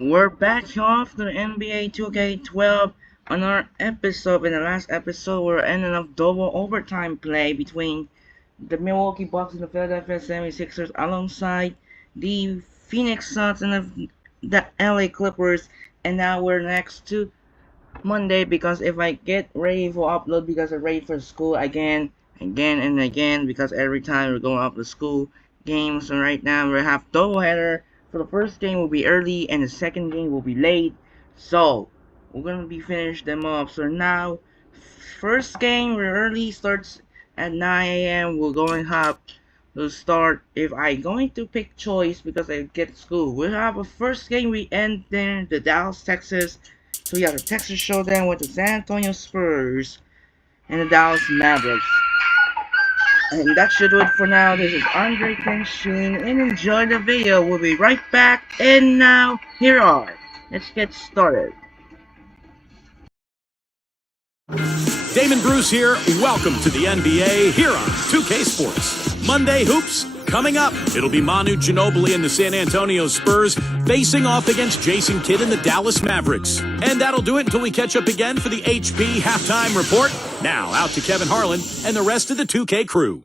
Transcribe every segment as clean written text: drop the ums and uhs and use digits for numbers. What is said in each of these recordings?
We're back off the NBA 2K12 on our episode. In the last episode, we're ending up double overtime play between the Milwaukee Bucks and the Philadelphia 76ers alongside the Phoenix Suns and the LA Clippers. And now we're next to Monday because if I get ready for upload because I'm ready for school again and again because every time we're going up to school games. So right now we have doubleheader. So the first game will be early and the second game will be late. So we're gonna be finish them up. So now first game we're early starts at 9 a.m. We're going to have to start if I going to pick choice because I get school. We have a first game we end there the Dallas, Texas. So we have the Texas Showdown with the San Antonio Spurs and the Dallas Mavericks. And that should do it for now. This is Andre Kenshin and enjoy the video. We'll be right back. And now, here are. Let's get started. Damon Bruce here. Welcome to the NBA here on 2K Sports. Monday Hoops coming up. It'll be Manu Ginobili and the San Antonio Spurs facing off against Jason Kidd and the Dallas Mavericks. And that'll do it until we catch up again for the HP Halftime Report. Now out to Kevin Harlan and the rest of the 2K crew.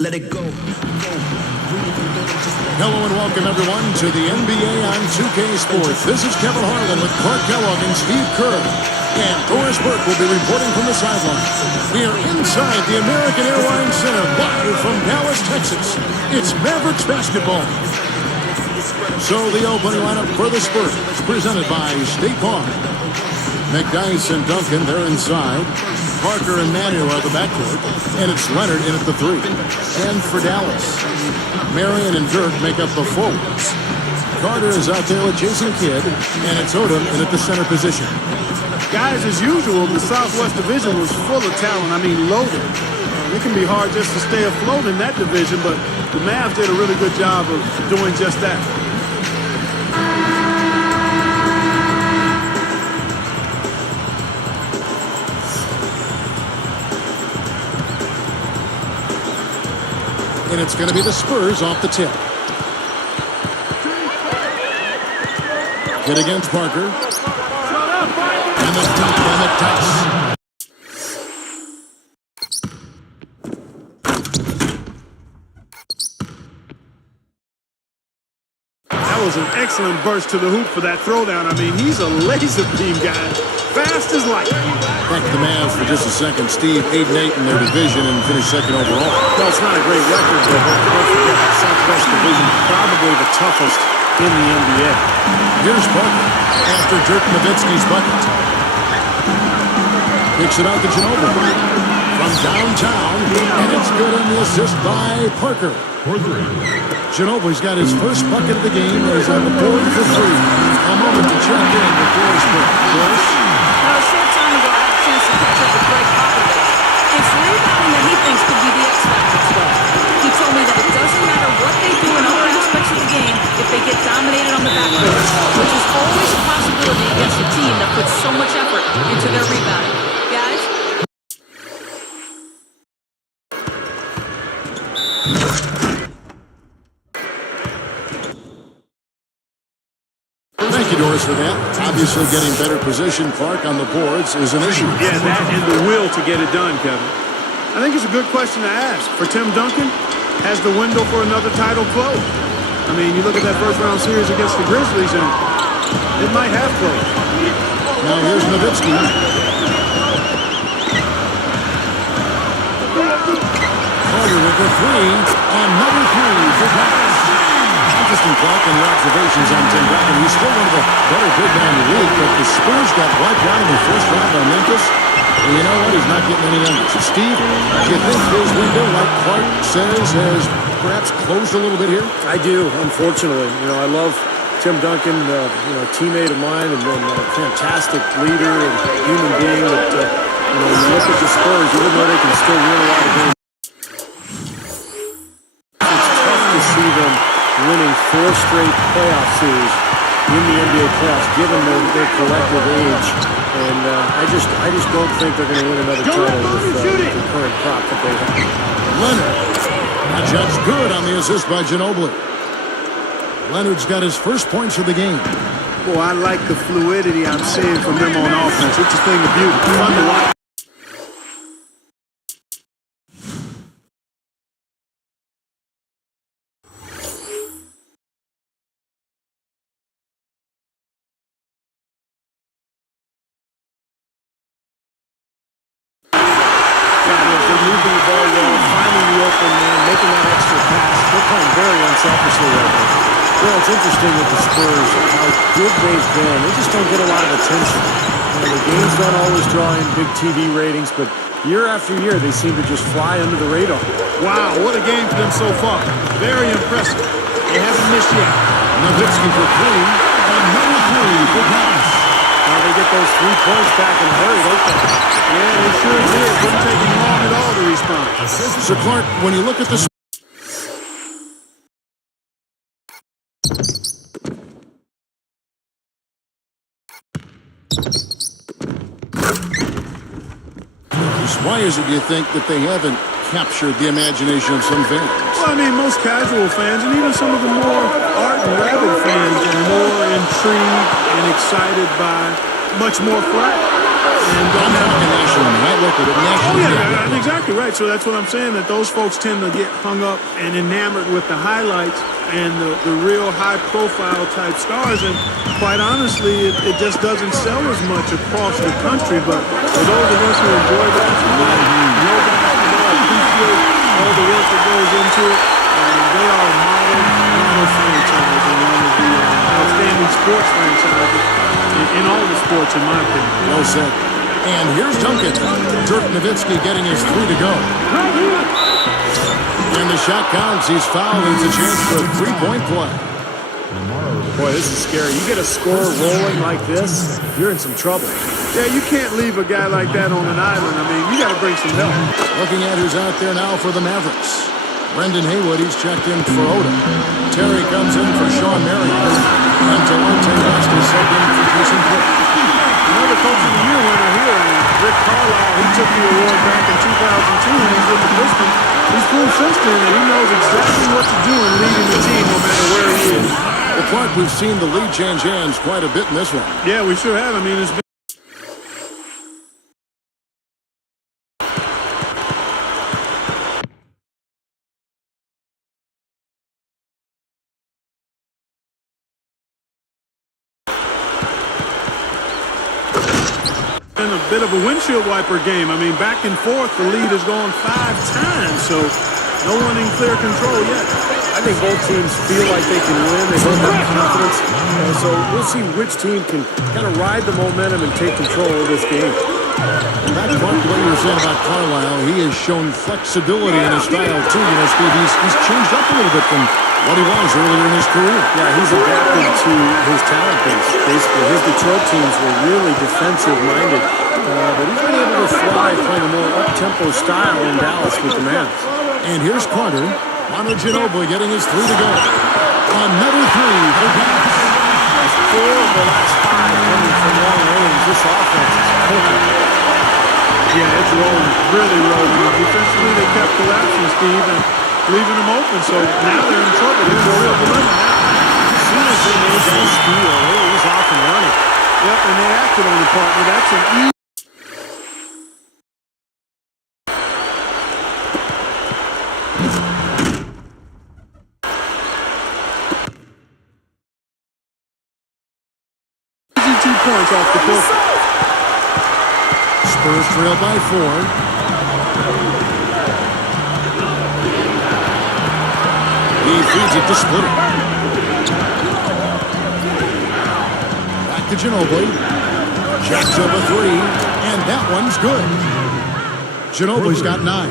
Let it go. Hello and welcome everyone to the NBA on 2K Sports. This is Kevin Harlan with Clark Kellogg and Steve Kerr. And Doris Burke will be reporting from the sideline. We are inside the American Airlines Center, live from Dallas, Texas. It's Mavericks basketball. So the opening lineup for the Spurs, presented by State Farm. McDyess and Duncan, they're inside. Parker and Manu are the backcourt, and it's Leonard in at the 3. And for Dallas, Marion and Dirk make up the forwards. Carter is out there with Jason Kidd, and it's Odom in at the center position. Guys, as usual, the Southwest Division was full of talent. I mean, loaded. It can be hard just to stay afloat in that division, but the Mavs did a really good job of doing just that. And it's going to be the Spurs off the tip. Hit against Parker. And the dunk by McDyess. That was an excellent burst to the hoop for that throwdown. I mean, he's a laser beam guy. Fast as light. Back to the Mavs for just a second. Steve, 8-8 in their division and finished second overall. Well, it's not a great record, but don't forget that Southwest Division probably the toughest in the NBA. Here's Parker after Dirk Nowitzki's bucket. Picks it out to Ginobili from downtown, and it's good on the assist by Parker. Ginobili's got his first bucket of the game, and he's on the board for 3. A moment to check in with Doris Burke. Doris? Now, a short time ago, I had a chance to catch up with Greg Popovich. It's rebounding that he thinks could be the X factor today. He told me that it doesn't matter what they do in other aspects of the game if they get dominated on the backcourt, which is always a possibility against a team that puts so much effort into their rebounding. Guys? Thank you, Doris, for that. Obviously, getting better position, Clark, on the boards is an issue. Yeah, that and the will to get it done, Kevin. I think it's a good question to ask. For Tim Duncan, has the window for another title closed? I mean, you look at that first-round series against the Grizzlies, and it might have closed. Now here's Nowitzki. Carter with the 3. Another 3 for Dallas. Interesting, Clark, and your observations on Tim Duncan. He's still one of the better big men in the league, but the Spurs got wiped out in the first round by Memphis. And you know what? He's not getting any younger. So, Steve, do you think his window, like Clark says, has perhaps closed a little bit here? I do, unfortunately. You know, I love Tim Duncan, teammate of mine and a fantastic leader and human being. But, you look at the Spurs, even though they can still win a lot of games, it's tough to see them winning 4 straight playoff series in the NBA playoffs, given their collective age. And I just don't think they're going to win another title with the current crop that they have. Leonard. Judged good on the assist by Ginobili. Leonard's got his first points of the game. Boy, I like the fluidity I'm seeing from them on offense. It's a thing of beauty. Fun to watch. They're moving the ball well, finding the open man, making that extra pass. They're playing very unselfishly right now. Well, it's interesting with the Spurs, how good they've been. They just don't get a lot of attention. The games don't always draw in big TV ratings, but year after year, they seem to just fly under the radar. Wow, what a game for them so far. Very impressive. They haven't missed yet. Nowitzki for three. Another three for pass. Now they get those 3 points back in a hurry, don't they? Yeah, they sure did. Didn't take him long at all to respond. So, Clark, when you look at the why is it, do you think, that they haven't captured the imagination of some fans? Well, I mean, most casual fans and even some of the more ardent, rabid fans are more intrigued and excited by much more flat. And I'm talking national. I look at it national. Oh, yeah, that's exactly right. So that's what I'm saying, that those folks tend to get hung up and enamored with the highlights and the real high-profile type stars. And quite honestly, it just doesn't sell as much across the country. But for those of us who enjoy basketball, know basketball, appreciate all the work that goes into it, they are a model franchise and one of the outstanding sports franchises in all the sports, in my opinion. Well said. And here's Duncan. Dirk Nowitzki getting his 3 to go. And the shot counts. He's fouled. It's a chance for a 3-point play. Boy, this is scary. You get a score rolling like this, you're in some trouble. Yeah, you can't leave a guy like that on an island. I mean, you got to bring some help. Looking at who's out there now for the Mavericks. Brendan Haywood, he's checked in for Oda. Terry comes in for Sean Marion. And Delonte West is subbed in for Jason Quick. Another Coach of the Year winner here, and Rick Carlisle, he took the award back in 2002 when he was with the Pistons. He's proved since then that he knows exactly what to do in leading the team no matter where he is. Well, Clark, we've seen the lead change hands quite a bit in this one. Yeah, we sure have. I mean, it's been a bit of a windshield wiper game. I mean, back and forth, the lead has gone 5 times, so no one in clear control yet. I think both teams feel like they can win. They both have confidence. So we'll see which team can kind of ride the momentum and take control of this game. And back to what you were saying about Carlisle, he has shown flexibility in his style, too. You know, Steve, he's changed up a little bit from what he was earlier in his career. Yeah, he's adapted to his talent base, basically. His Detroit teams were really defensive-minded, but he's been able to thrive playing a more up-tempo style in Dallas with the Mavs. And here's Carter. Manu Ginobili getting his 3 to go. Another 3 for pass. That's 4 of the last 5 coming from long range. This offense is cooking. Yeah, it's rolling, really rolling. Defensively, they kept collapsing, Steve, and leaving them open. So now they're in trouble. They're in a real dilemma. As soon as they made that steal, it was off and running. Yep, and they acted on the partner. That's an easy. Easy 2 points off the court. Spurs trail by 4. He feeds it to Splitter. Back to Ginobili. Jacks up a 3, and that one's good. Ginobili's got 9.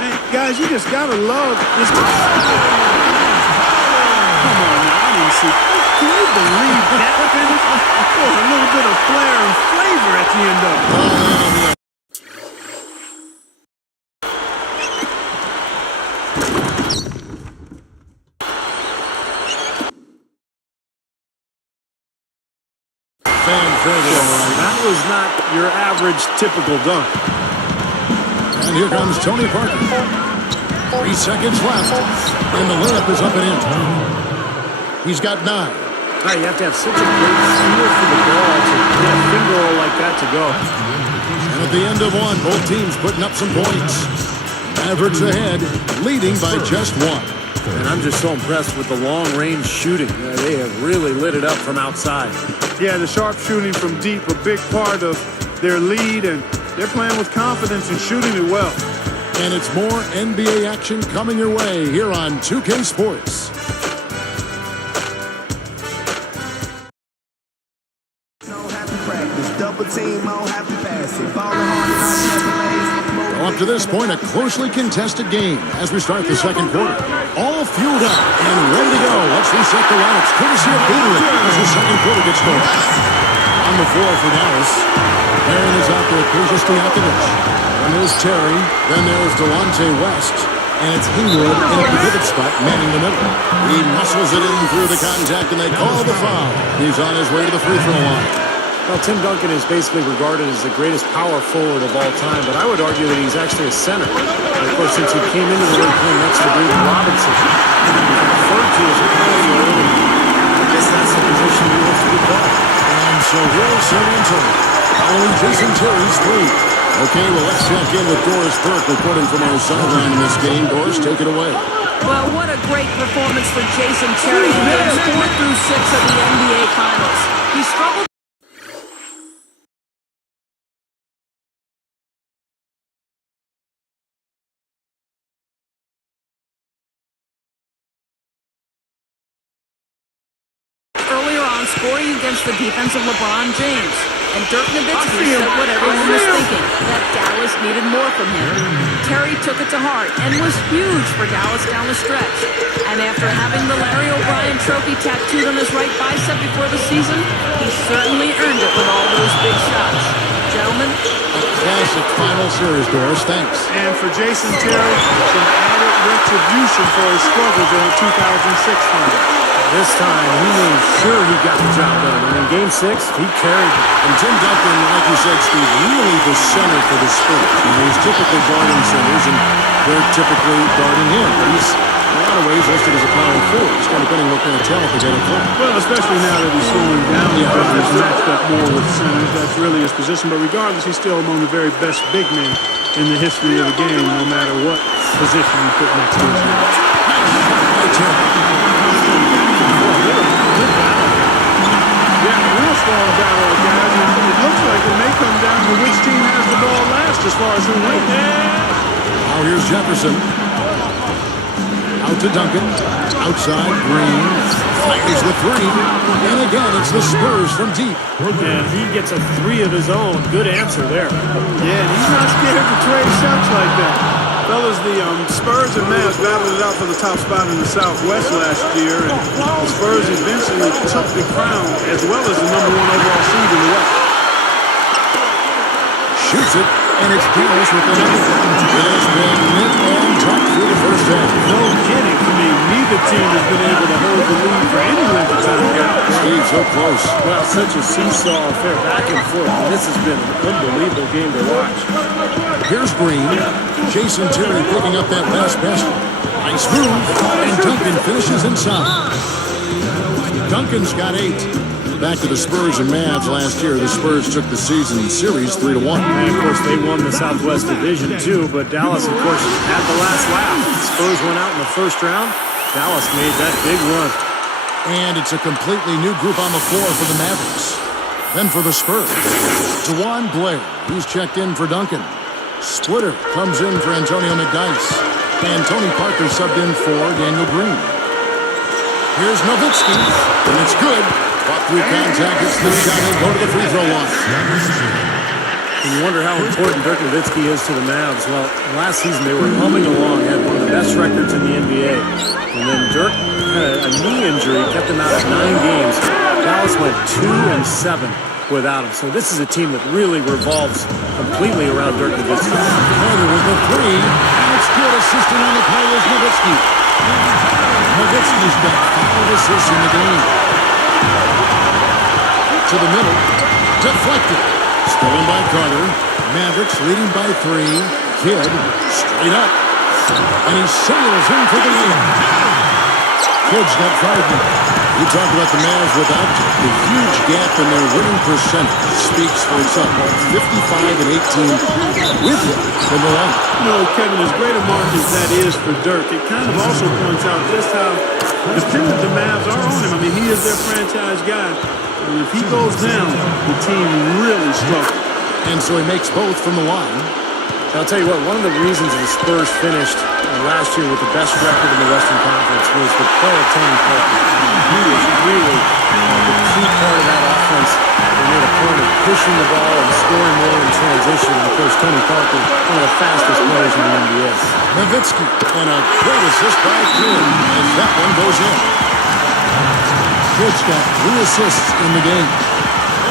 Hey, guys, you just gotta love this. Come on now, I didn't see. Can you believe that finish? Boy, a little bit of flair and flavor at the end of it. That was not your average typical dunk. And here comes Tony Parker. 3 seconds left, and the layup is up and in. He's got 9. You have to have such a great feel for the ball to get a finger roll like that to go. And at the end of one, both teams putting up some points. Mavericks ahead, leading by just 1. And I'm just so impressed with the long-range shooting. They have really lit it up from outside. Yeah, the sharp shooting from deep, a big part of their lead, and they're playing with confidence and shooting it well. And it's more NBA action coming your way here on 2K Sports. Well, up to this point, a closely contested game as we start the second quarter. All fueled up and ready to go. Let's reset the lineups, courtesy of Gatorade, as the second quarter gets going. On the floor for Dallas, Aaron is out there, Kuzma Stojakovic. And there's Terry, then there's Delonte West, and it's Haywood in a pivot spot, manning the middle. He muscles it in through the contact, and they call the foul. He's on his way to the free throw line. Well, Tim Duncan is basically regarded as the greatest power forward of all time, but I would argue that he's actually a center. And of course, since he came into the league playing next to David Robinson, he's referred to as a power forward, and I guess that's the position he wants to be playing. And so here's San Antonio, following Jason Terry's 3. Okay, well, let's check in with Doris Burke reporting from our sideline in this game. Doris, take it away. Well, what a great performance for Jason Terry in games 4 through 6 of the NBA Finals. He struggled earlier on, scoring against the defense of LeBron James. And Dirk Nowitzki said what everyone was thinking, that Dallas needed more from him. Terry took it to heart and was huge for Dallas down the stretch. And after having the Larry O'Brien trophy tattooed on his right bicep before the season, he certainly earned it with all those big shots. Gentlemen, a classic final series, Doris. Thanks. And for Jason Terry, some added retribution for his struggles in the 2006 final. This time, he made sure he got the job done. And in Game 6, he carried it. And Tim Duncan, like you said, Steve, really the center for the Spurs. He's typically guarding centers, and they're typically guarding him. But he's, in a lot of ways, listed as a power forward. It's kind of depending what kind of talent they get up front. Well, especially now that he's slowing down because he's matched up more with centers. That's really his position. But regardless, he's still among the very best big men in the history of the game, no matter what position you put next to his name. Strong battle, guys, and it looks like it may come down to which team has the ball last as far as who wins. Now here's Jefferson. Out to Duncan. Outside, Green. Fires the 3. And again, it's the Spurs from deep. And he gets a 3 of his own. Good answer there. Yeah, he's not scared to trade shots like that. Fellas, the Spurs and Mavs battled it out for the top spot in the Southwest last year, and the Spurs eventually took the crown as well as the #1 overall seed in the West. Shoots it, and it's Dallas with the number. It has been nip and tucked through the first half. No kidding. I mean, neither team has been able to hold the lead for any length of time, guys. Steve, so close. Well, such a seesaw affair, back and forth. And this has been an unbelievable game to watch. Here's Green. Jason Terry picking up that last basket. Nice move, and Duncan finishes inside. Duncan's got 8. Back to the Spurs and Mavs last year. The Spurs took the season series 3-1. And of course, they won the Southwest Division too, but Dallas, of course, had the last laugh. The Spurs went out in the first round. Dallas made that big run. And it's a completely new group on the floor for the Mavericks. Then for the Spurs, DeJuan Blair. He's checked in for Duncan. Splitter comes in for Antonio McDyess. And Tony Parker subbed in for Daniel Green. Here's Nowitzki, and it's good. Caught through contact, it's the shot, and go to the free throw line. And you wonder how important Dirk Nowitzki is to the Mavs. Well, last season they were humming along, had one of the best records in the NBA. And then Dirk had a knee injury, kept him out of 9 games. Dallas went 2-7 without him. So this is a team that really revolves completely around Dirk Nowitzki. Carter with the 3, and it's good. Assisting on the play is Nowitzki. Nowitzki's got 5 assists in the game. To the middle, deflected. Stolen by Carter. Mavericks leading by 3. Kidd straight up. And he sails in for the win. Kidd's got 5 now. You talk about the Mavs without the huge gap in their winning percentage speaks for itself. 55 and 18 with him in the line. You know, Kevin, as great a mark as that is for Dirk, it kind of also points out just how dependent the Mavs are on him. I mean, he is their franchise guy. And if he goes down, the team really struggles. And so he makes both from the line. I'll tell you what, one of the reasons the Spurs finished last year with the best record in the Western Conference was the play of Tony Parker. He was really the key part of that offense. They made a point of pushing the ball and scoring more in transition. And of course, Tony Parker, one of the fastest players in the NBA. Nowitzki, and a great assist by Kidd as that one goes in. Kidd's got 3 assists in the game.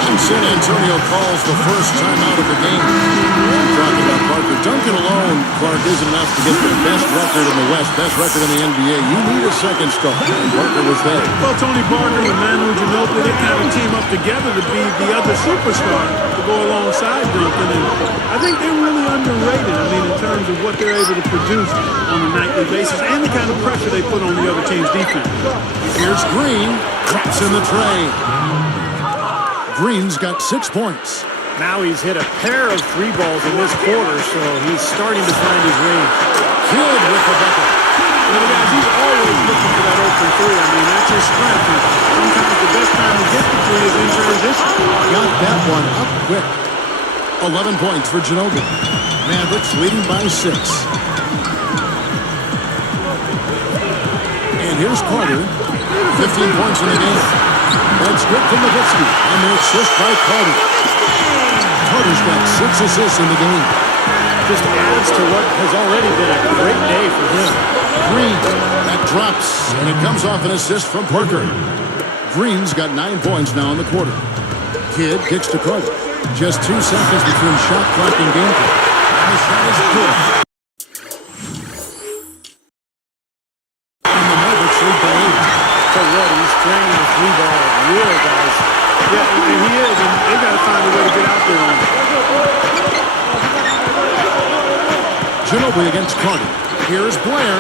And San Antonio calls the first time out of the game. Talking about Parker. Duncan alone, Clark, isn't enough to get the best record in the West, best record in the NBA. You need a second star. And Parker was there. Well, Tony Parker and Manu Ginobili, they kind of team up together to be the other superstar to go alongside Duncan. And I think they're really underrated, I mean, in terms of what they're able to produce on a nightly basis and the kind of pressure they put on the other team's defense. Here's Green. Drops in the tray. Green's got 6 points. Now he's hit a pair of 3 balls in this quarter, so he's starting to find his range. Kidd with the bucket. You know, guys, he's always looking for that open three. I mean, that's his strength. And sometimes the best time to get the three is in transition. Got that one up quick. 11 points for Ginobili. Mavericks leading by 6. And here's Carter. 15 points in the game. That's good from Nowitzki. And the assist by Carter. Carter's got 6 assists in the game. Just adds to what has already been a great day for him. Green, that drops, and it comes off an assist from Parker. Green's got 9 points now in the quarter. Kidd kicks to Carter. Just 2 seconds between shot clock and game clock. And the shot is good. And the Mavericks lead by 8. So what, he's draining the 3-ball real, guys. Yeah, and he is, and they got to find a way to get out there on him. Ginobili against Carter. Here's Blair.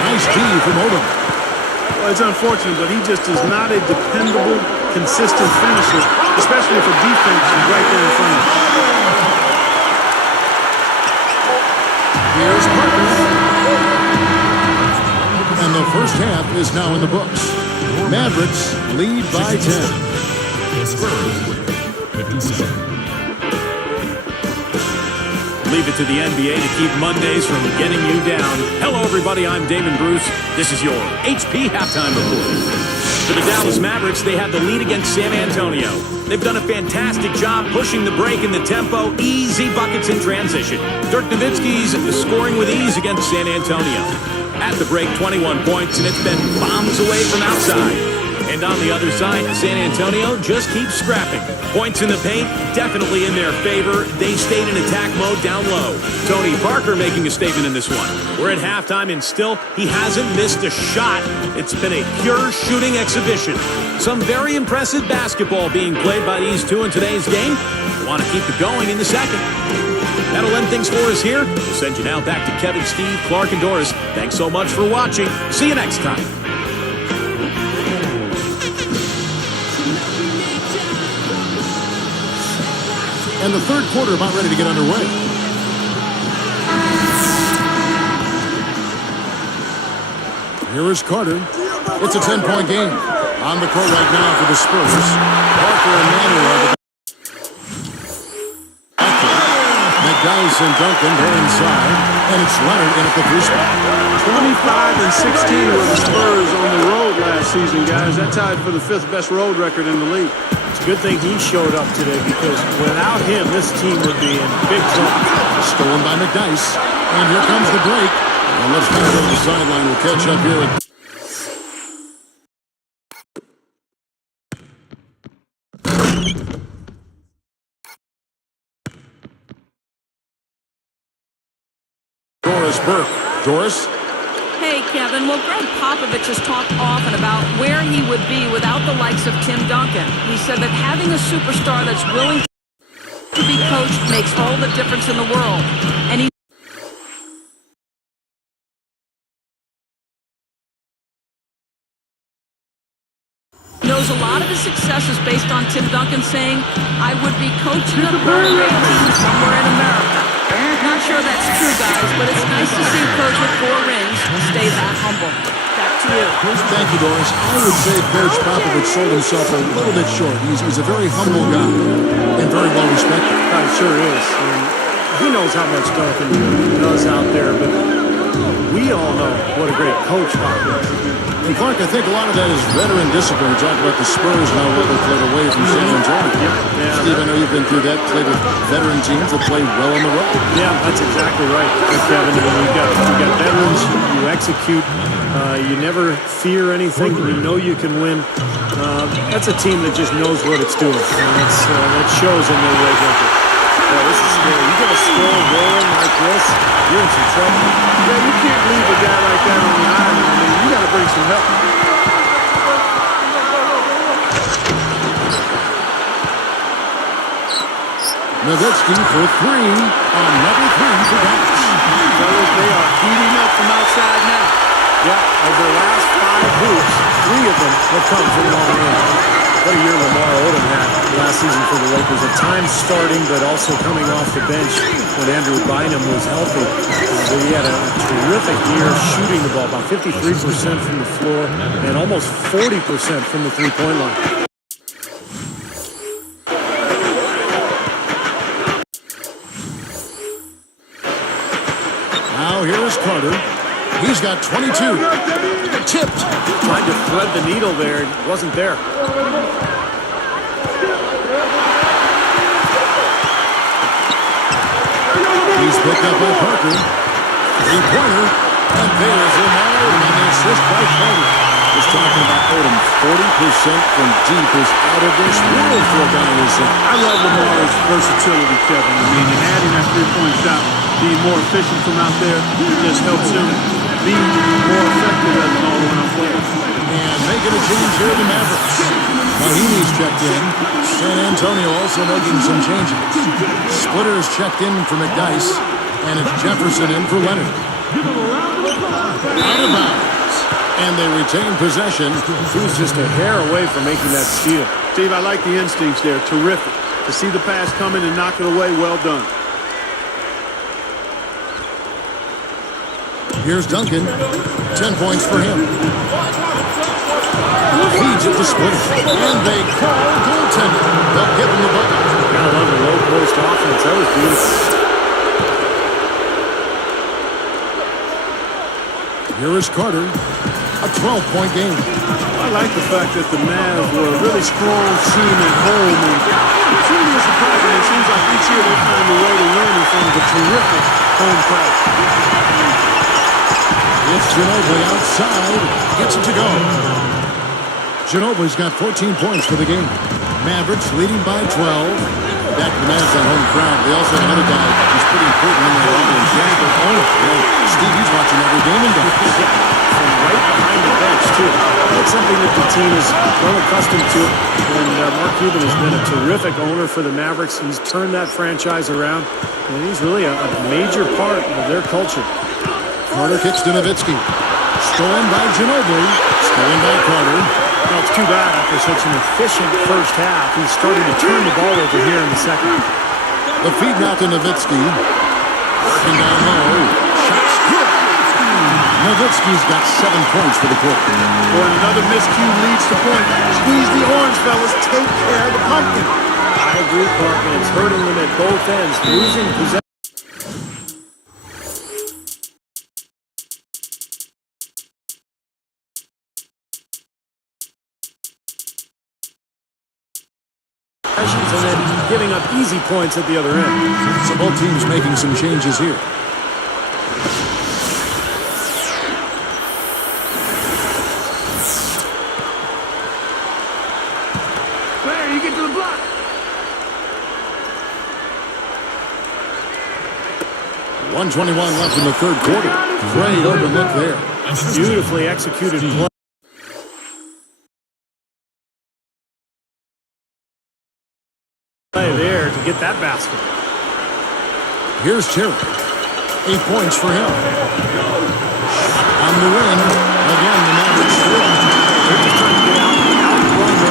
Nice tee from Odom. Well, it's unfortunate, but he just is not a dependable, consistent finisher, especially if a defense is right there in front of him. Here's Parker. And the first half is now in the books. Mavericks lead by 10. Spurs, 57. Leave it to the NBA to keep Mondays from getting you down. Hello, everybody. I'm Damon Bruce. This is your HP Halftime Report. For the Dallas Mavericks, they have the lead against San Antonio. They've done a fantastic job pushing the break in the tempo, easy buckets in transition. Dirk Nowitzki's scoring with ease against San Antonio. At the break, 21 points, and it's been bombs away from outside. And on the other side, San Antonio just keeps scrapping. Points in the paint, definitely in their favor. They stayed in attack mode down low. Tony Parker making a statement in this one. We're at halftime, and still, he hasn't missed a shot. It's been a pure shooting exhibition. Some very impressive basketball being played by these two in today's game. We want to keep it going in the second. That'll end things for us here. We'll send you now back to Kevin, Steve, Clark, and Doris. Thanks so much for watching. See you next time. And the third quarter about ready to get underway. Here is Carter. It's a 10-point game. On the court right now for the Spurs. Parker and Manu are the McDyess and Duncan, they're inside. And it's Leonard in at the three spot. 25 and 16 were the Spurs on the road last season, guys. That tied for the 5th best road record in the league. It's a good thing he showed up today because without him, this team would be in big trouble. Stolen by McDyess. And here comes the break. And let's go to the sideline. We'll catch up here with Doris Burke. Doris? Hey, Kevin. Well, Greg Popovich has talked often about where he would be without the likes of Tim Duncan. He said that having a superstar that's willing to be coached makes all the difference in the world. And he knows a lot of his success is based on Tim Duncan saying, I would be coaching a third-rate team somewhere in America. Not sure that's true, guys, but it's nice to see a coach with 4 rings stay that humble. Back to you. Thank you, Doris. I would say Coach Popovich sold himself a little bit short. He's a very humble guy and very well respected. It sure is. And he knows how much Duncan does out there, but we all know what a great coach Pop is. And Clark, I think a lot of that is veteran discipline. We talked about the Spurs and how well they played away from San Antonio. Yeah. Steve, I know you've been through that, played with veteran teams that play well on the road. Yeah, that's exactly right, Kevin. I mean, you've got veterans, you execute, you never fear anything, you know you can win. That's a team that just knows what it's doing, and that shows in their leg record. Boy, this is scary. You get a score rolling like this, you're in some trouble. Yeah, you can't leave a guy like that on the island. I mean, you got to bring some help. Nowitzki for 3 on number 3 for Dallas. Fellas, they are heating up from outside now. Yeah, of their last 5 hoops, 3 of them have come from long range. What a year Lamar Odom had last season for the Lakers. At times starting, but also coming off the bench when Andrew Bynum was healthy. He had a terrific year shooting the ball, about 53% from the floor and almost 40% from the three-point line. Now here is Carter. He's got 22. Tipped. Tried to thread the needle there. It wasn't there. He's picked up by Parker. 3-pointer. And there's Lamar Odom on the assist by Carter. Just talking about Odom. 40% from deep is out of this world for a guy his size. I love Lamar's versatility, Kevin. I mean, and adding that three-point shot, being more efficient from out there, just helps him be more effective as an all-around player. And making a change here, the Mavericks. Mahini's checked in. San Antonio also making some changes. Splitters checked in for McDyess. And it's Jefferson in for Leonard. Out of bounds. And they retain possession. He was just a hair away from making that steal. Steve, I like the instincts there. Terrific. To see the pass coming and knock it away, well done. Here's Duncan. 10 points for him. Feeds at the splitter. And they call goaltending. They'll give him the bucket. I love the low post offense. That was beautiful. Here is Carter. A 12-point game. I like the fact that the Mavs were a really strong team at home. And it's really surprising. It seems like each year they find a way to win in front of a terrific home crowd. It's Ginobili outside. Gets it to go. Ginobili's got 14 points for the game. Mavericks leading by 12. Back to the Mavs on home crowd. They also have another guy who's pretty important in their offense. Jennifer Owen. Steve, he's watching every game in Dallas. From right behind the bench, too. That's something that the team is well accustomed to. And Mark Cuban has been a terrific owner for the Mavericks. He's turned that franchise around. And he's really a major part of their culture. Carter kicks to Nowitzki. Stolen by Ginobili. Stolen by Carter. Well, it's too bad after such an efficient first half. He's starting to turn the ball over here in the second. The feed now to Nowitzki. Working down low. Shots good. Nowitzki's got 7 points for the quarter. Boy, another miscue leads to point. Squeeze the orange, fellas. Take care of the pumpkin. I agree, Clark, and it's hurting them at both ends. Losing possession. And then giving up easy points at the other end. So both teams making some changes here. Claire, you get to the block. 1:21 left in the third quarter. Great open look there. Beautifully executed play. There to get that basket. Here's Terry. 8 points for him. On the win. Again, the Mavericks score. They're just trying to get outrun the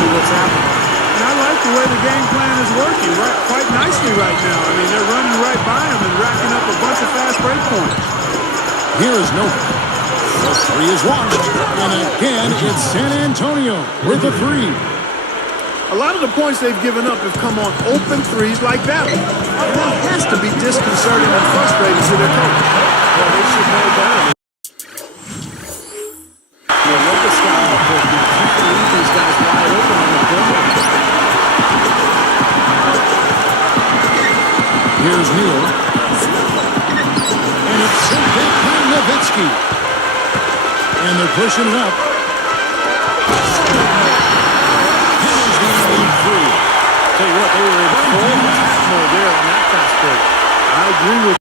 exactly what's happening. And I like the way the game plan is working quite nicely right now. I mean, they're running right by him and racking up a bunch of fast break points. Here is Nova. The three is launched. And again, it's San Antonio with the three. A lot of the points they've given up have come on open threes like that one. And that has to be disconcerting and frustrating to their coach. Well, they should know better. What the scout report did, keep these guys wide open on the perimeter. Here's Neal. And it's sent back by Nowitzki. And they're pushing it up. Here's the alley three. Tell you what, they were in full attack mode there on that fast break. I agree with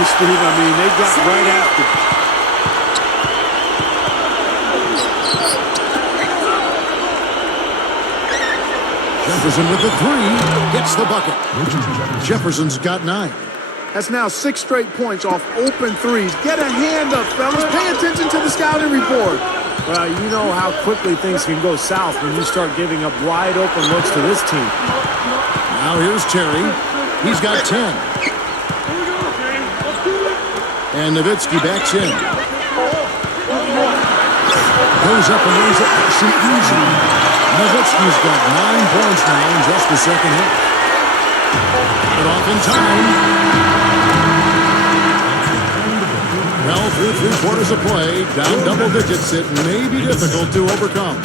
Steve. I mean, they got right after it. Jefferson with the three. Gets the bucket. Jefferson's got 9. That's now 6 straight points off open threes. Get a hand up, fellas. Pay attention to the scouting report. Well, you know how quickly things can go south when you start giving up wide open looks to this team. Now here's Terry. He's got 10. And Nowitzki backs in. Goes up and lays it nice and easy. Nowitzki's got 9 points now in just the second half. But off in time. Well, through 3 quarters of play, down double digits, it may be difficult to overcome.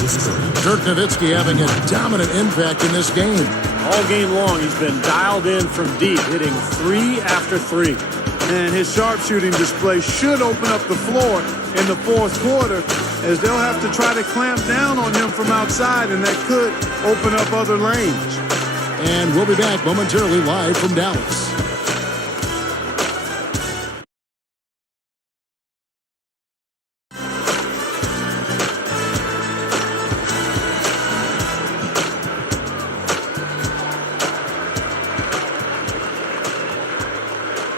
Dirk Nowitzki having a dominant impact in this game. All game long, he's been dialed in from deep, hitting 3 after 3. And his sharpshooting display should open up the floor in the fourth quarter, as they'll have to try to clamp down on him from outside, and that could open up other lanes. And we'll be back momentarily live from Dallas.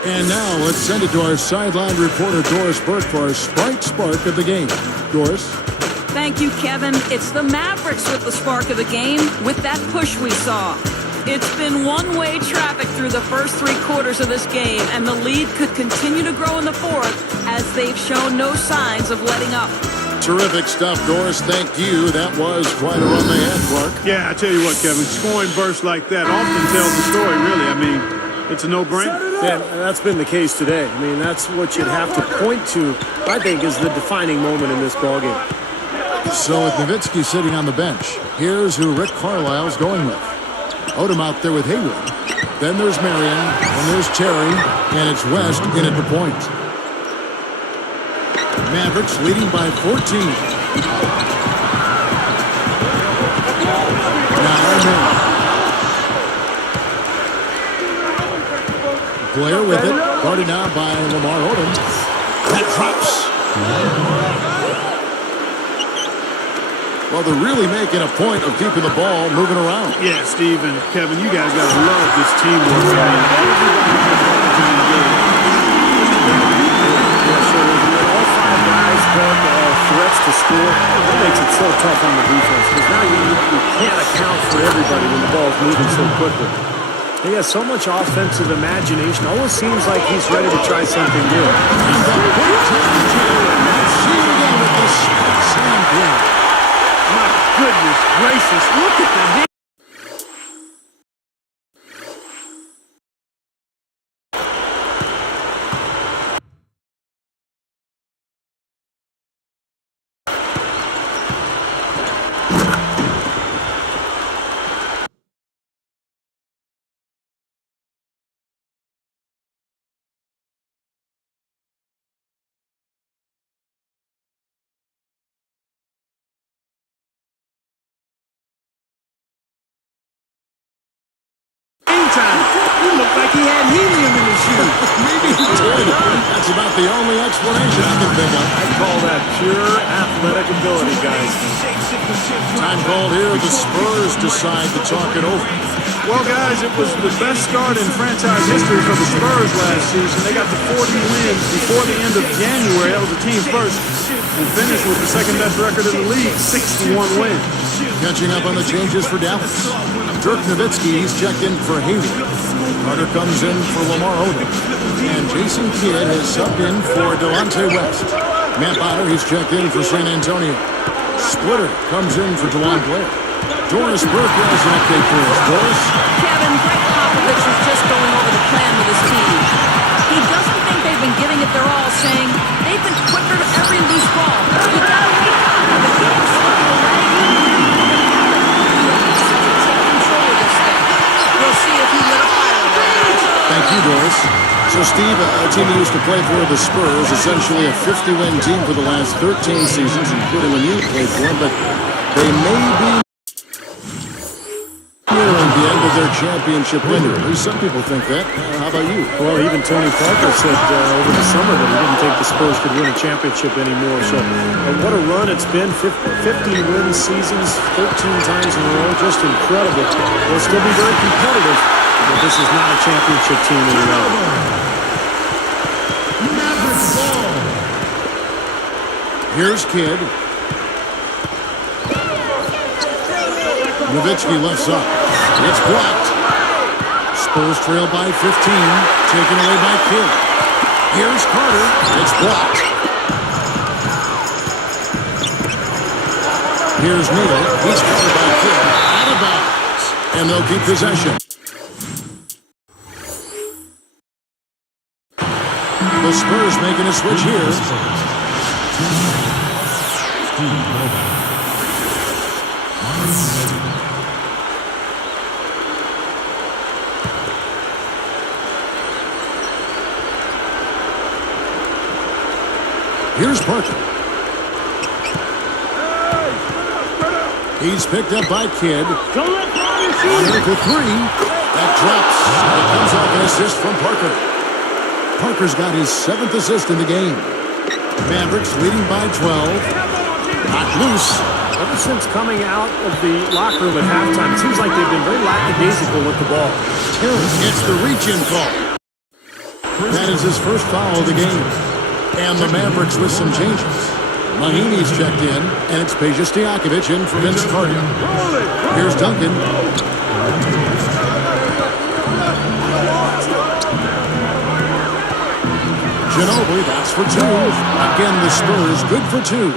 And now let's send it to our sideline reporter, Doris Burke, for our Sprite Spark of the game. Doris? Thank you, Kevin. It's the Mavericks with the spark of the game with that push we saw. It's been one-way traffic through the first 3 quarters of this game, and the lead could continue to grow in the fourth as they've shown no signs of letting up. Terrific stuff, Doris. Thank you. That was quite a run they had, Clark. Yeah, I tell you what, Kevin, scoring bursts like that often tells the story, really. I mean, it's a no-brainer. And that's been the case today. I mean, that's what you'd have to point to, I think, is the defining moment in this ballgame. So with Nowitzki sitting on the bench, here's who Rick Carlisle's going with. Odom out there with Hayward. Then there's Marion, and there's Terry, and it's West in at the point. Mavericks leading by 14. Now Marion. Blair with it, guarded now by Lamar Odom. That drops. Well, they're really making a point of keeping the ball moving around. Yeah, Steve and Kevin, you guys got to love this teamwork. I mean, so when all 5 guys come threats to score, that makes it so tough on the defense, because now you can't account for everybody when the ball's moving so quickly. He has so much offensive imagination. Almost seems like he's ready to try something new. And the big time let's see it again with the slam grab. my goodness gracious, look at the time. He looked like he had helium in his shoes. Maybe he did. That's about the only explanation I can think of. I call that pure athletic ability, guys. Time called here. The Spurs decide to talk it over. Well, guys, it was the best start in franchise history for the Spurs last season. They got to 40 wins before the end of January. That was the team first. And finished with the second-best record in the league, 61 wins. Catching up on the changes for Dallas. Dirk Nowitzki, he's checked in for Haley. Carter comes in for Lamar Odom. And Jason Kidd has subbed in for Delonte West. Matt Bonner, he's checked in for San Antonio. Splitter comes in for DeJuan Blair. Doris Burke has an update for us. Doris? Kevin, Greg Popovich is just going over the plan with his team. He doesn't think they've been giving it their all, saying they've been quicker to every loose ball. You gotta wait up. The game's letting you take control of this thing. We'll see if he lit a fire under it. Thank you, Doris. So, Steve, a team that used to play for the Spurs, essentially a 50-win team for the last 13 seasons, including when you played for them, but they may be nearing the end of their championship window. At least some people think that. How about you? Well, even Tony Parker said over the summer that he didn't think the Spurs could win a championship anymore. So what a run it's been. 50-win seasons, 13 times in a row. Just incredible. They'll still be very competitive, but this is not a championship team anymore. Here's Kidd. Nowitzki left side. It's blocked. Spurs trail by 15. Taken away by Kidd. Here's Carter. It's blocked. Here's Neal. He's covered by Kidd. Out of bounds. And they'll keep possession. The Spurs making a switch here. Here's Parker. He's picked up by Kidd. On here for three. That drops. It comes off an assist from Parker. Parker's got his 7th assist in the game. Mavericks leading by 12. Not loose. Ever since coming out of the locker room at halftime, it seems like they've been very lackadaisical with the ball. It's the reach-in call. That is his first foul of the game. And the Mavericks with some changes. Mahinmi's checked in, and it's Peja Stojakovic in for Vince Carter. Here's Duncan. Ginobili, that's for two. Again, the Spurs good for two.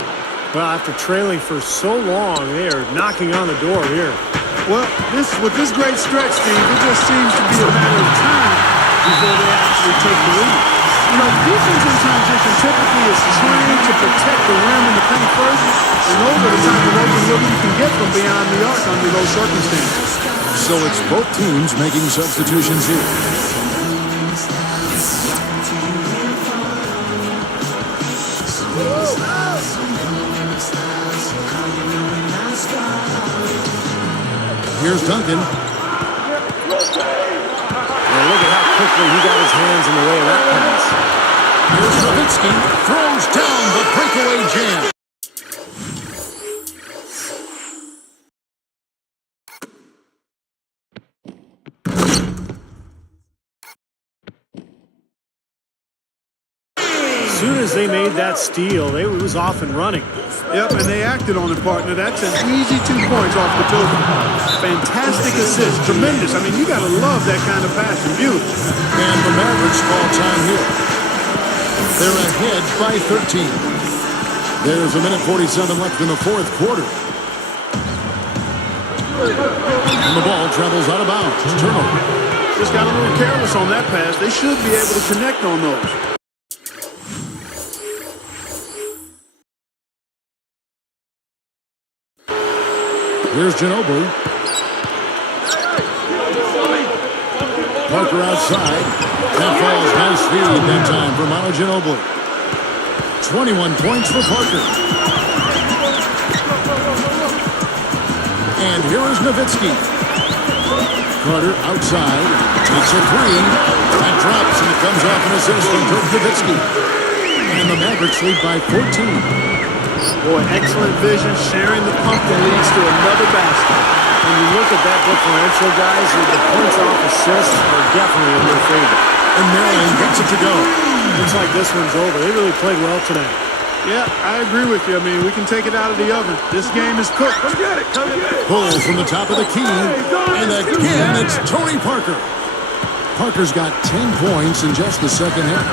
Well, after trailing for so long, they are knocking on the door here. Well, with this great stretch, Steve, it just seems to be a matter of time before they actually take the lead. You know, defense in transition typically is trying to protect the rim and the paint first, and those are the type of open looks you can get from beyond the arc under those circumstances. So it's both teams making substitutions here. Here's Duncan. And look at how quickly he got his hands in the way of that pass. Here's Nowitzki. Throws down the breakaway jam. As soon as they made that steal, it was off and running. Yep, and they acted on it, partner. That's an easy 2 points off the total. Fantastic assist. Tremendous. I mean, you got to love that kind of passion. Beautiful. And the Mavericks call time here. They're ahead by 13. There's a minute 47 left in the fourth quarter. And the ball travels out of bounds. Turnover. Just got a little careless on that pass. They should be able to connect on those. Here's Ginobili. Parker outside. That falls. Nice feed that time for Manu Ginobili. 21 points for Parker. And here is Nowitzki. Carter outside. Takes a three. That drops and it comes off an assist from Dirk Nowitzki. And the Mavericks lead by 14. Boy, excellent vision, sharing the pump that leads to another basket. When you look at that differential, guys, the points off assists are definitely in their favor. And Marion gets it to go. Looks like this one's over. They really played well tonight. Yeah, I agree with you. I mean, we can take it out of the oven. This game is cooked. Come get it. Come get it. Pull from the top of the key. And again, it's Tony Parker. Parker's got 10 points in just the second half.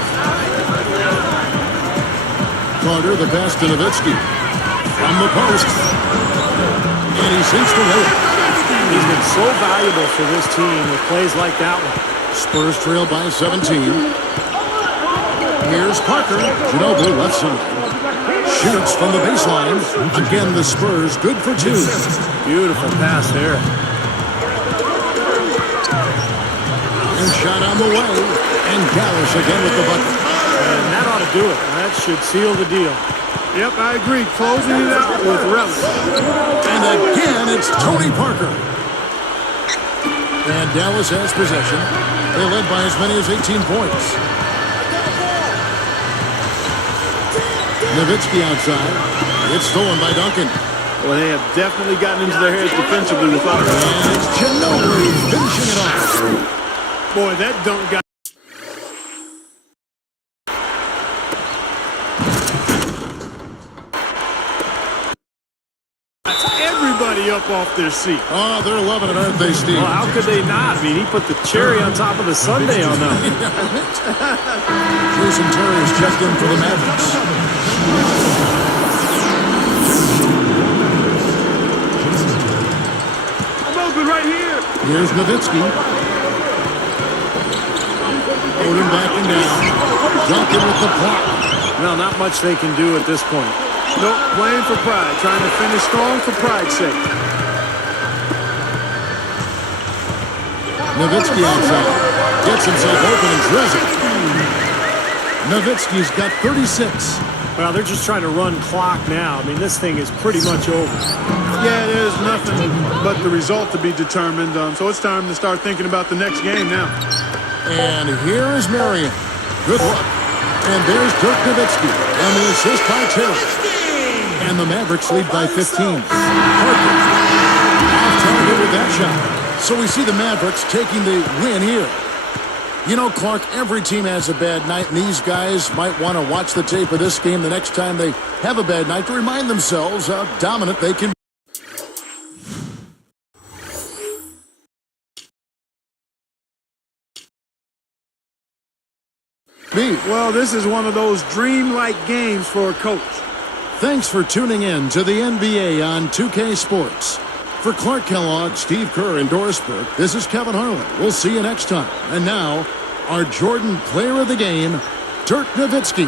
Carter, the pass to Nowitzki. From the post. And he sinks the layup. He's been so valuable for this team with plays like that one. Spurs trail by 17. Here's Parker. Ginobili left side. Shoots from the baseline. Again, the Spurs good for 2. Beautiful pass there. And shot on the way. And Gallis again with the bucket. And that ought to do it. That should seal the deal. Yep, I agree. Closing it out with relish. And again, it's Tony Parker. And Dallas has possession. They led by as many as 18 points. Nowitzki outside. It's stolen by Duncan. Well, they have definitely gotten into their heads defensively with all that. And it's Ginobili finishing it off. Boy, that dunk got... everybody up off their seat. Oh, they're loving it, aren't they, Steve? Well, how could they not? I mean, he put the cherry on top of the sundae on them. Jason Terry has checked in for the Mavericks. I'm open right here. Here's Nowitzki. Odin backing down. Duncan with the block. Well, not much they can do at this point. Nope, playing for pride. Trying to finish strong for pride's sake. Nowitzki outside. Gets himself open and drills it. Nowitzki's got 36. Well, they're just trying to run clock now. I mean, this thing is pretty much over. Yeah, there's nothing but the result to be determined. So it's time to start thinking about the next game now. And here is Marion. Good luck. And there's Dirk Nowitzki on the assist by Terry. And the Mavericks lead by 15. Parker off target with that shot. So we see the Mavericks taking the win here. You know, Clark, every team has a bad night, and these guys might want to watch the tape of this game the next time they have a bad night to remind themselves how dominant they can be. Well, this is one of those dreamlike games for a coach. Thanks for tuning in to the NBA on 2K Sports. For Clark Kellogg, Steve Kerr, and Doris Burke, this is Kevin Harlan. We'll see you next time. And now, our Jordan Player of the Game, Dirk Nowitzki.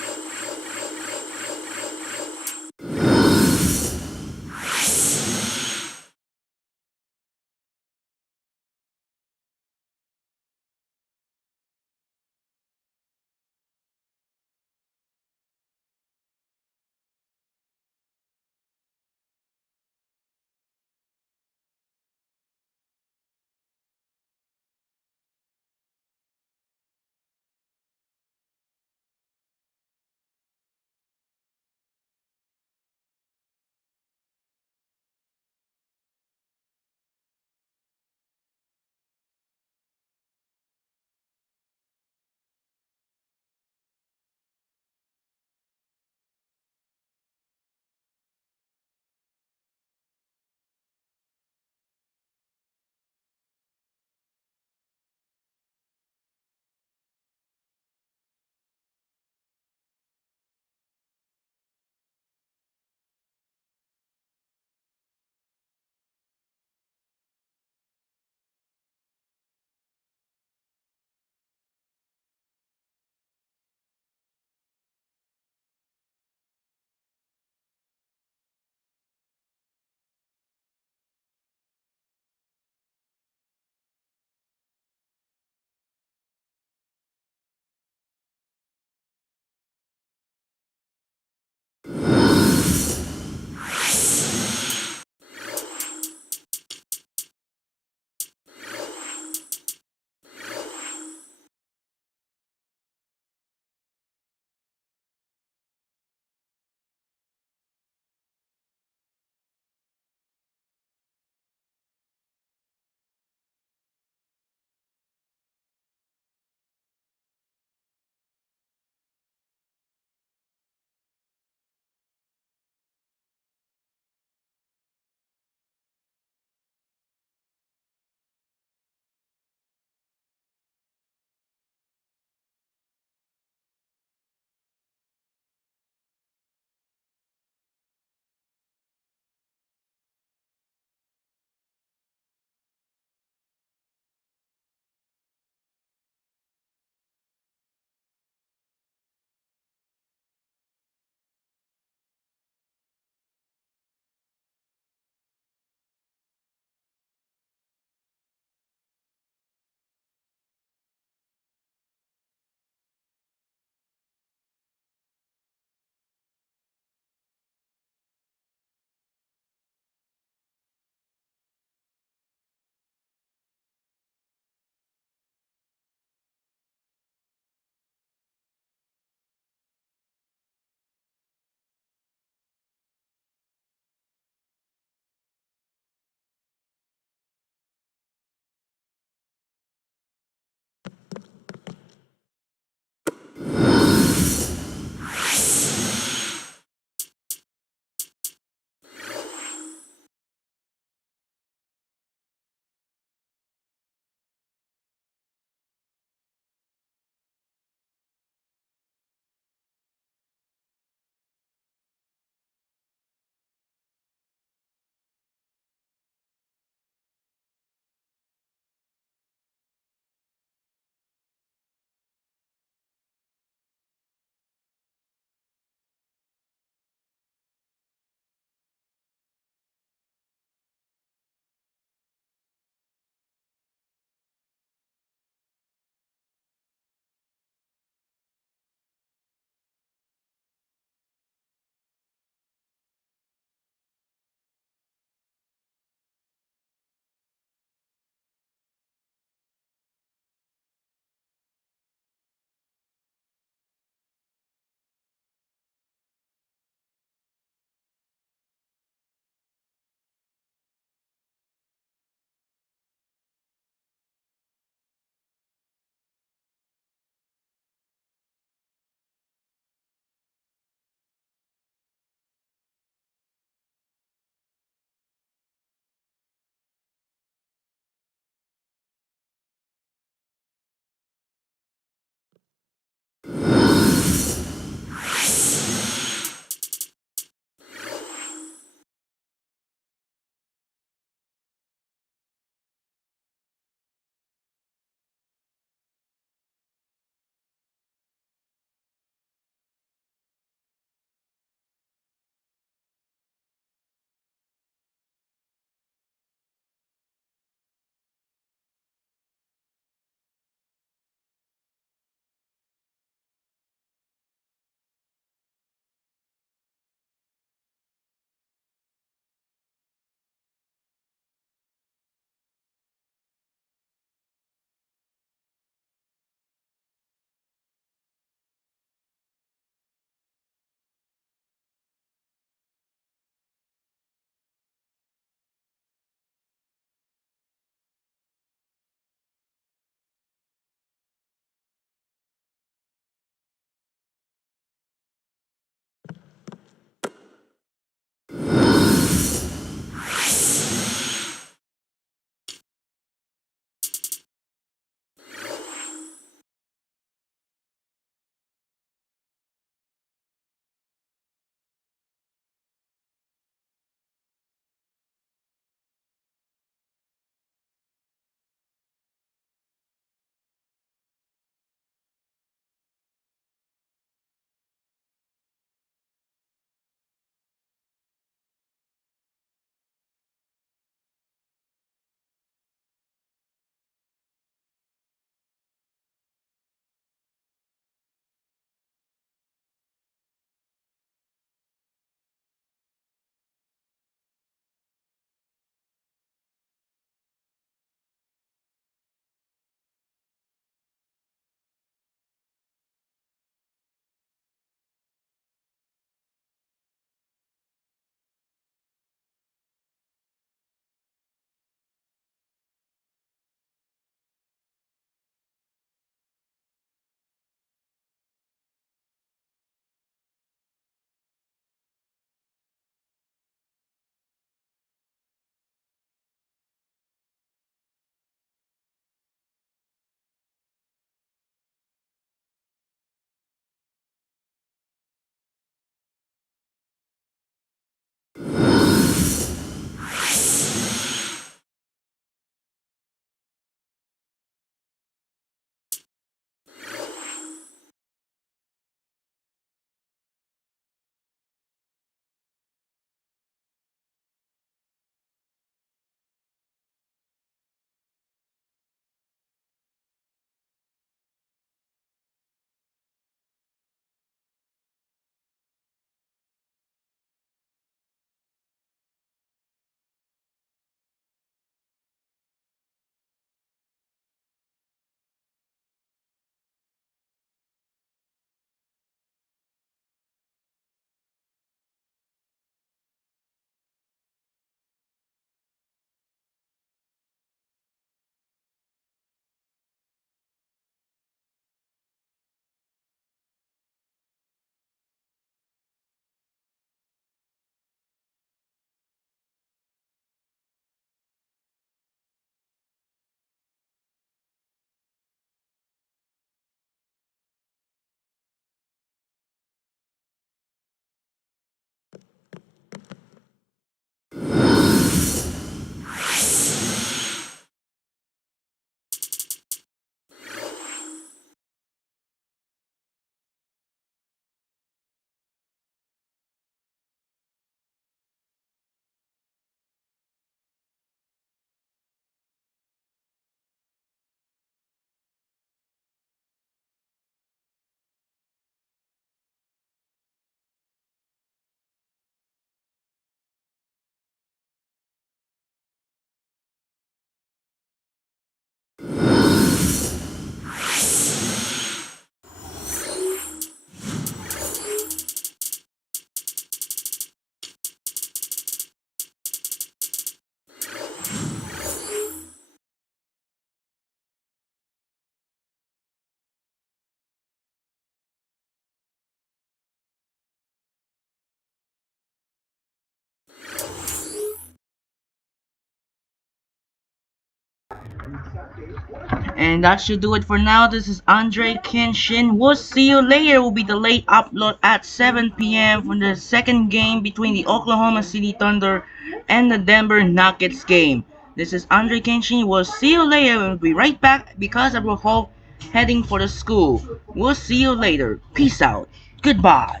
And that should do it for now. This is Andre Kenshin. We'll see you later. Will be the late upload at 7 p.m. for the second game between the Oklahoma City Thunder and the Denver Nuggets game. This is Andre Kenshin. We'll see you later. We'll be right back because I will hope heading for the school. We'll see you later. Peace out. Goodbye.